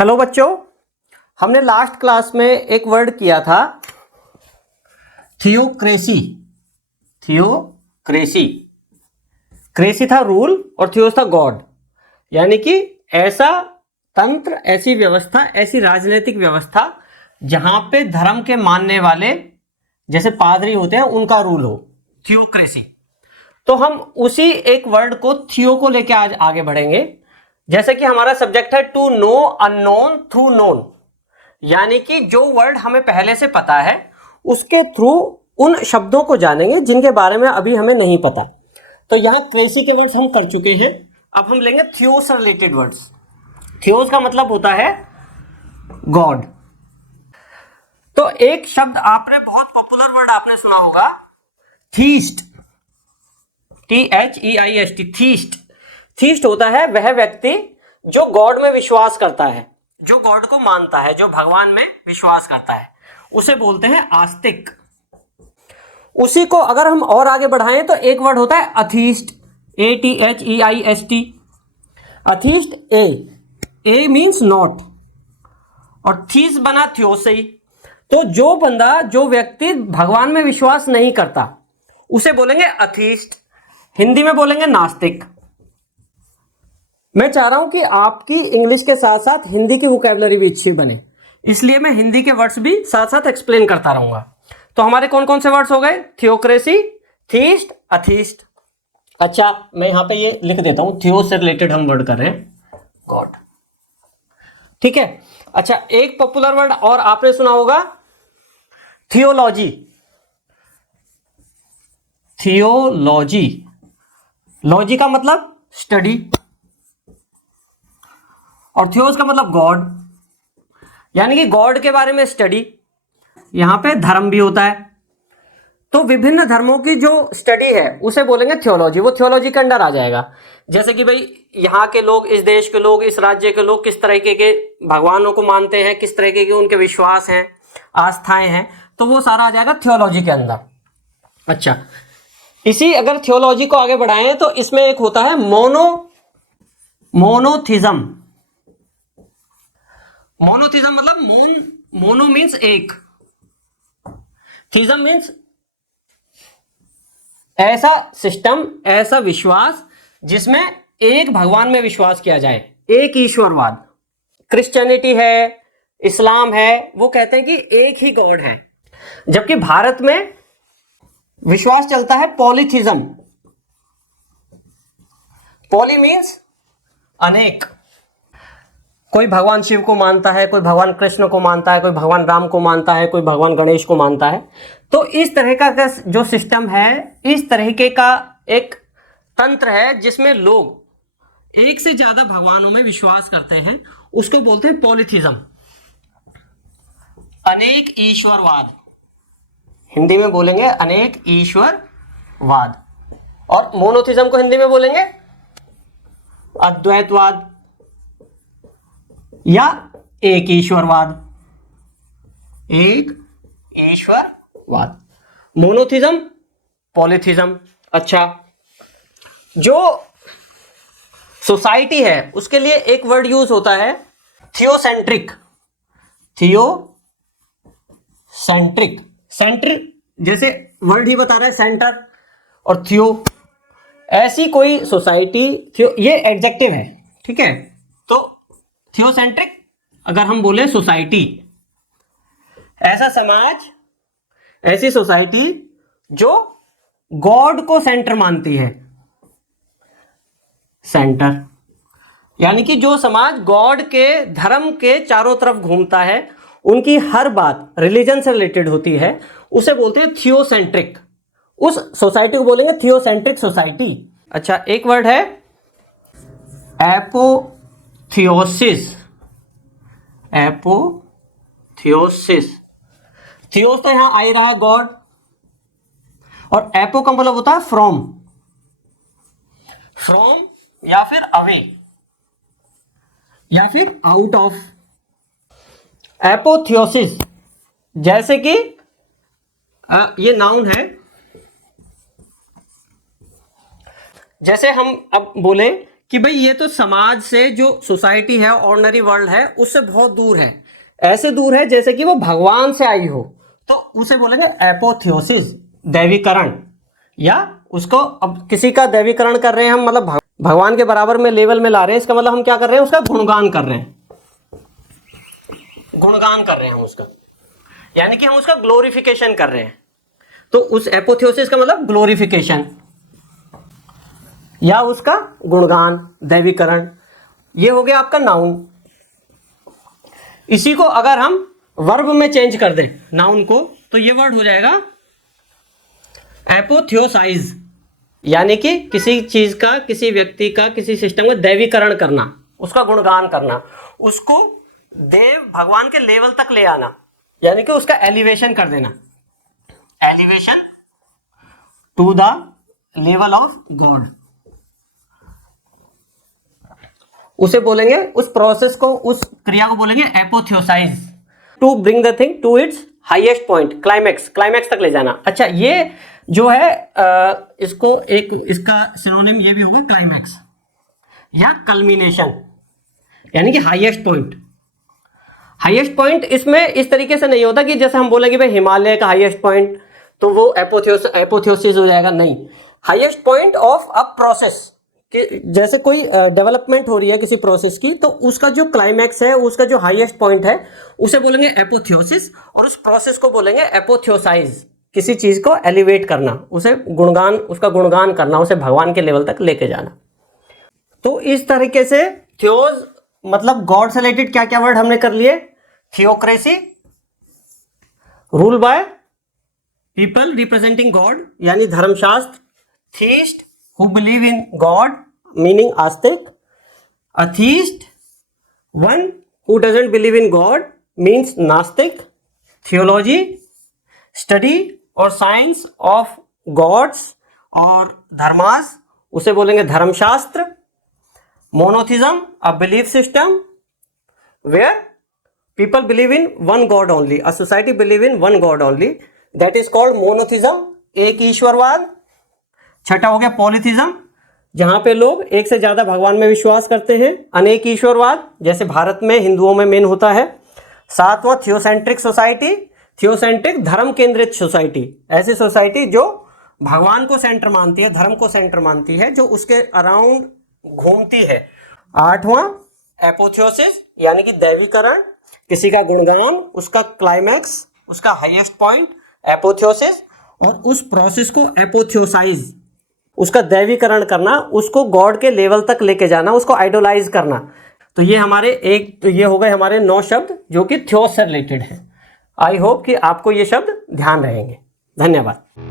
Hello बच्चों, हमने last class में एक वर्ड किया था थियोक्रेसी। थियोक्रेसी, क्रेसी था रूल और थियोस था गॉड, यानी कि ऐसा तंत्र, ऐसी व्यवस्था, ऐसी राजनीतिक व्यवस्था जहां पे धर्म के मानने वाले जैसे पादरी होते हैं उनका रूल हो, थियोक्रेसी। तो हम उसी एक वर्ड को थियो को लेके आज आगे बढ़ेंगे। जैसे कि हमारा सब्जेक्ट है to know unknown through known, यानी कि जो वर्ड हमें पहले से पता है उसके थ्रू उन शब्दों को जानेंगे जिनके बारे में अभी हमें नहीं पता। तो यहां क्रेसी के वर्ड्स हम कर चुके हैं, अब हम लेंगे थियोस से रिलेटेड वर्ड्स। थियोस का मतलब होता है गॉड। तो एक शब्द आपने बहुत पॉपुलर वर्ड आपने सुना होगा, थीस्ट, THEIST, थीस्ट। थीस्ट होता है वह व्यक्ति जो गॉड में विश्वास करता है, जो गॉड को मानता है, जो भगवान में विश्वास करता है, उसे बोलते हैं आस्तिक। उसी को अगर हम और आगे बढ़ाएं तो एक वर्ड होता है atheist, ATHEIST। Atheist, A means not, और थीस बना थियोस से ही। तो जो बंदा, जो व्यक्ति भगवान में विश्वास नहीं करता उसे बोलेंगे अथीस्ट, हिंदी में बोलेंगे नास्तिक। मैं चाह रहा हूं कि आपकी इंग्लिश के साथ साथ हिंदी की वोकैबुलरी भी अच्छी बने, इसलिए मैं हिंदी के वर्ड्स भी साथ साथ एक्सप्लेन करता रहूंगा। तो हमारे कौन कौन से वर्ड्स हो गए? Theocracy, theist, atheist. अच्छा, मैं यहां पे ये लिख देता हूं, थियो से रिलेटेड हम वर्ड कर रहे हैं गॉड, ठीक है। अच्छा, एक पॉपुलर वर्ड और आपने सुना होगा, थियोलॉजी। थियोलॉजी, लॉजी का मतलब स्टडी, और थियोस का मतलब गॉड, यानी कि गॉड के बारे में स्टडी। यहां पे धर्म भी होता है, तो विभिन्न धर्मों की जो स्टडी है उसे बोलेंगे थियोलॉजी। वो थियोलॉजी के अंडर आ जाएगा। जैसे कि भाई यहाँ के लोग, इस देश के लोग, इस राज्य के लोग किस तरीके के भगवानों को मानते हैं, किस तरीके के उनके विश्वास हैं, आस्थाएं हैं, तो वो सारा आ जाएगा थियोलॉजी के अंदर। अच्छा, इसी अगर थियोलॉजी को आगे बढ़ाएं तो इसमें एक होता है मोनोथिज्म। मोनोथिज्म मतलब मोनो मीन्स एक, थिज्म मीन्स ऐसा सिस्टम, ऐसा विश्वास जिसमें एक भगवान में विश्वास किया जाए, एक ईश्वरवाद। क्रिश्चियनिटी है, इस्लाम है, वो कहते हैं कि एक ही गॉड है। जबकि भारत में विश्वास चलता है पॉलीथिज्म। पॉली मीन्स अनेक। कोई भगवान शिव को मानता है, कोई भगवान कृष्ण को मानता है, कोई भगवान राम को मानता है, कोई भगवान गणेश को मानता है। तो इस तरह का जो सिस्टम है, इस तरीके का एक तंत्र है जिसमें लोग एक से ज्यादा भगवानों में विश्वास करते हैं, उसको बोलते हैं पॉलीथिज्म, अनेक ईश्वरवाद। हिंदी में बोलेंगे अनेक ईश्वरवाद, और मोनोथिज्म को हिंदी में बोलेंगे अद्वैतवाद या एक ईश्वरवाद। एक ईश्वरवाद, मोनोथिज्म, पॉलीथिज्म। अच्छा, जो सोसाइटी है उसके लिए एक वर्ड यूज होता है थियोसेंट्रिक। थियोसेंट्रिक, सेंटर जैसे वर्ड ही बता रहा है, सेंटर और थियो, ऐसी कोई सोसाइटी, ये एडजेक्टिव है, ठीक है। तो थियोसेंट्रिक अगर हम बोले सोसाइटी, ऐसा समाज, ऐसी सोसाइटी जो गॉड को सेंटर मानती है। सेंटर यानी कि जो समाज गॉड के, धर्म के चारों तरफ घूमता है, उनकी हर बात रिलीजन से रिलेटेड होती है, उसे बोलते हैं थियोसेंट्रिक। उस सोसाइटी को बोलेंगे थियोसेंट्रिक सोसाइटी। अच्छा, एक वर्ड है एपोथियोसिस। एपोथियोसिस, थियोस तो यहां आ ही रहा है गॉड, और एपो का मतलब होता है फ्रॉम, फ्रॉम या फिर अवे या फिर आउट ऑफ। एपोथियोसिस, जैसे कि ये नाउन है, जैसे हम अब बोले कि भाई ये तो समाज से, जो सोसाइटी है, ऑर्डिनरी वर्ल्ड है, उससे बहुत दूर है, ऐसे दूर है जैसे कि वो भगवान से आई हो, तो उसे बोलेंगे एपोथियोसिस, दैवीकरण। या उसको, अब किसी का दैवीकरण कर रहे हैं हम, मतलब भगवान के बराबर में लेवल में ला रहे हैं, इसका मतलब हम क्या कर रहे हैं, उसका गुणगान कर रहे हैं, गुणगान कर रहे हैं हम उसका, यानी कि हम उसका ग्लोरिफिकेशन कर रहे हैं। तो उस एपोथियोसिस का मतलब ग्लोरिफिकेशन या उसका गुणगान, दैवीकरण। ये हो गया आपका नाउन। इसी को अगर हम वर्ब में चेंज कर दें नाउन को, तो ये वर्ड हो जाएगा एपोथियोसाइज, यानी कि किसी चीज का, किसी व्यक्ति का, किसी सिस्टम का दैवीकरण करना, उसका गुणगान करना, उसको देव भगवान के लेवल तक ले आना, यानी कि उसका एलिवेशन कर देना, elevation to the level of god, उसे बोलेंगे, उस प्रोसेस को, उस क्रिया को बोलेंगे apotheosize. To bring the thing to its highest point, climax, climax तक ले जाना। अच्छा, ये जो है इसको एक, इसका सिनोनिम ये भी होगा क्लाइमैक्स या कल्मिनेशन, यानी कि हाईएस्ट पॉइंट। हाईएस्ट पॉइंट इसमें इस तरीके से नहीं होता कि जैसे हम बोलेंगे भाई हिमालय का हाईएस्ट पॉइंट, तो वो एपोथियोसिस हो जाएगा, नहीं। Highest point of a process, कि जैसे कोई डेवलपमेंट हो रही है किसी प्रोसेस की, तो उसका जो क्लाइमैक्स है, उसका जो हाईएस्ट पॉइंट है, उसे बोलेंगे एपोथियोसिस, और उस प्रोसेस को बोलेंगे एपोथियोसाइज, किसी चीज को एलिवेट करना, उसे गुणगान, उसका गुणगान करना, उसे भगवान के लेवल तक लेके जाना। तो इस तरीके से थियोस मतलब गॉड से रिलेटेड क्या क्या वर्ड हमने कर लिए। Theocracy, rule by people representing God, यानी धर्मशास्त्र। Theist, who believe in God, meaning Astik. Atheist, one who doesn't believe in God, means नास्तिक। थियोलॉजी, स्टडी और साइंस ऑफ गॉड्स और धर्मास, उसे बोलेंगे धर्मशास्त्र। Monotheism, a belief system where people believe in one God only, a society believe in one God only, that is called monotheism, एक ईश्वरवाद। छठा हो गया पॉलीथिज्म, जहां पे लोग एक से ज्यादा भगवान में विश्वास करते हैं। अनेक ईश्वरवाद, जैसे भारत में हिंदुओं में मेन होता है। सातवां थियोसेंट्रिक सोसाइटी, थियोसेंट्रिक धर्म केंद्रित सोसाइटी, ऐसी सोसाइटी जो भगवान को सेंटर मानती है, धर्म को सेंटर मानती है, जो उसके अराउंड घूमती है। आठवां एपोथियोसिस, यानी कि दैवीकरण, किसी का गुणगान, उसका क्लाइमैक्स, उसका हाईएस्ट पॉइंट एपोथियोसिस, और उस प्रोसेस को एपोथियोसाइज, उसका दैवीकरण करना, उसको गॉड के लेवल तक लेके जाना, उसको आइडोलाइज करना। तो ये हमारे ये हो गए हमारे 9 शब्द जो कि थियोस से रिलेटेड है। आई होप कि आपको ये शब्द ध्यान रहेंगे। धन्यवाद।